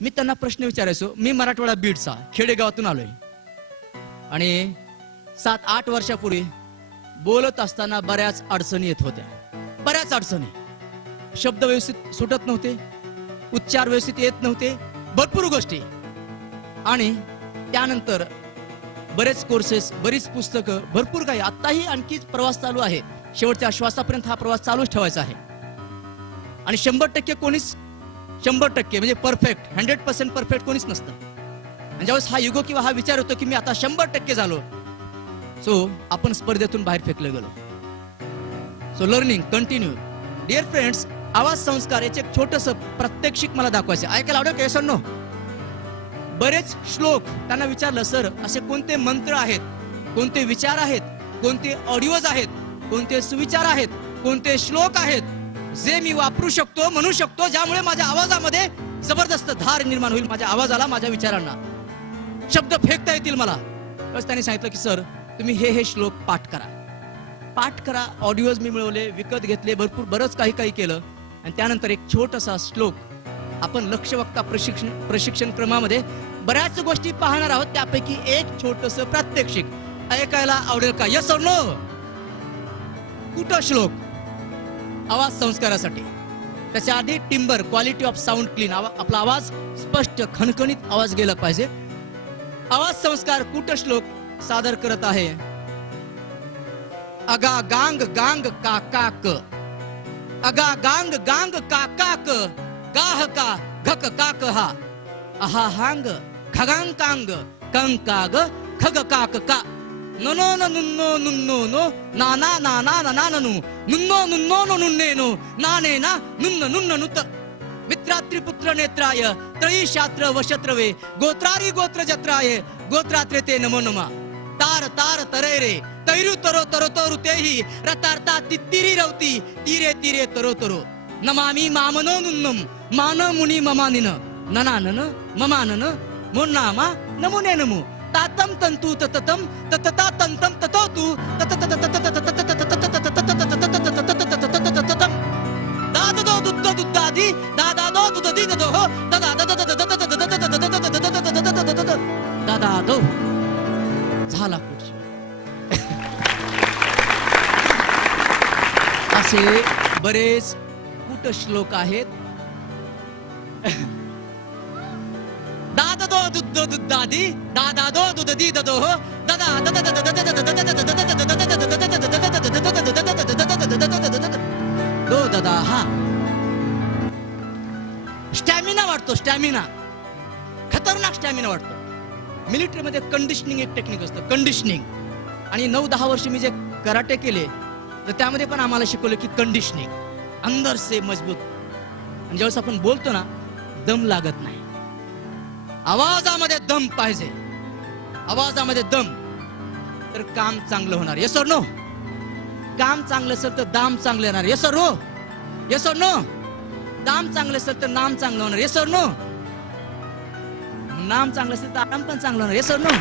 मी त्यांना प्रश्न विचारायचो मी मराठवाडा बीडचा खेडेगावातून आलोय. आणि सात आठ वर्षापूर्वी बोलत असताना बऱ्याच अडचणी येत होत्या. बऱ्याच अडचणी. शब्द व्यवस्थित सुटत नव्हते उच्चार व्यवस्थित येत नव्हते भरपूर गोष्टी. आणि त्यानंतर बरेच कोर्सेस बरीच पुस्तकं भरपूर काही. आत्ताही आणखी प्रवास चालू आहे. शेवटच्या श्वासापर्यंत हा प्रवास चालूच ठेवायचा आहे. आणि शंभर टक्के कोणीच शंभर टक्के म्हणजे परफेक्ट हंड्रेड पर्सेंट परफेक्ट कोणीच नसतं. आणि ज्यावेळेस हा युगो किंवा हा विचार होतो की मी आता शंभर टक्के झालो सो आपण स्पर्धेतून बाहेर फेकले गेलो. So learning continue dear friends आवाज संस्कार याचे एक छोटस प्रात्यक्षिक मला दाखवायचे ऐकायला आवडेल का नो बरेच श्लोक त्यांना विचारलं सर असे कोणते मंत्र आहेत? कोणते विचार आहेत? कोणते ऑडिओज आहेत? कोणते सुविचार आहेत? कोणते श्लोक आहेत? जे मी वापरू शकतो म्हणू शकतो ज्यामुळे माझ्या आवाजामध्ये जबरदस्त धार निर्माण होईल माझ्या आवाजाला माझ्या विचारांना. शब्द फेकता येतील मला. बस त्यांनी सांगितलं की सर तुम्ही हे हे श्लोक पाठ करा. पाठ करा ऑडिओज मी मिळवले विकत घेतले भरपूर बरंच काही काही केलं. आणि त्यानंतर एक छोटासा श्लोक आपण लक्षवक्ता प्रशिक्षण प्रशिक्षण क्रमामध्ये बऱ्याच गोष्टी पाहणार आहोत. त्यापैकी एक छोटस प्रात्यक्षिक. ऐकायला आवडेल का? यस नो कुठं श्लोक? आवाज संस्कारासाठी. त्याच्या आधी timbre quality of sound clean आपला आवाज स्पष्ट खणखणीत आवाज गेला पाहिजे. आवाज संस्कार कुठं श्लोक सादर करत आहे? अगा गांग गांग का काक क अगा गांग गांग का काक क गाह का घक काक हा. अहा हांग खगांग कांग कंग काग खग काक का. नो नो न नुन्नो नुन्नो नो नाना नाना ना ननु नुन्नो नुन्नो नो नुन्ने नो नाने ना नुन्न नुन्न नुत मित्रात्रिपुत्र नेत्राय त्रयी शात्र वशत्रवे गोत्रारी गोत्र जत्राय गोत्रात्रे ते नमो नमा तार तार तरे रे तैरु तरो तरो तोरु तेही रतार्ता तित्तिरी रवती तीरे तीरे तरो तरो नमामी मामनो नुन्नम मान मुनी ममानिन ननानन ममानन मोनामा नमो ने नमो तातम तंतु तततम ततता तंतम ततोतु दादो दुद्द दुद्दादी दादादो दुददी ददो हो दादा दादा दो झाला असे बरेच कुट श्लोक आहेत दादा दो दुद्द दादा दो दुददी ददो हो दादा दो दादा हा स्टॅमिना वाटतो स्टॅमिना खतरनाक स्टॅमिना वाटतो मिलिटरीमध्ये कंडिशनिंग एक टेक्निक असतं कंडिशनिंग आणि नऊ दहा वर्ष मी जे कराटे केले तर त्यामध्ये पण आम्हाला शिकवलं की कंडिशनिंग अंदर से मजबूत आणि ज्यावेळेस आपण बोलतो ना दम लागत नाही आवाजामध्ये दम पाहिजे. आवाजामध्ये दम. तर काम चांगलं होणार. येस नो काम चांगलं असेल तर दाम चांगलं येणार. येस नो येस नो दाम चांगलं असेल तर नाम चांगलं होणार. येस नो नाम चांगलं असेल तर आराम पण चांगलं होणार. Yes no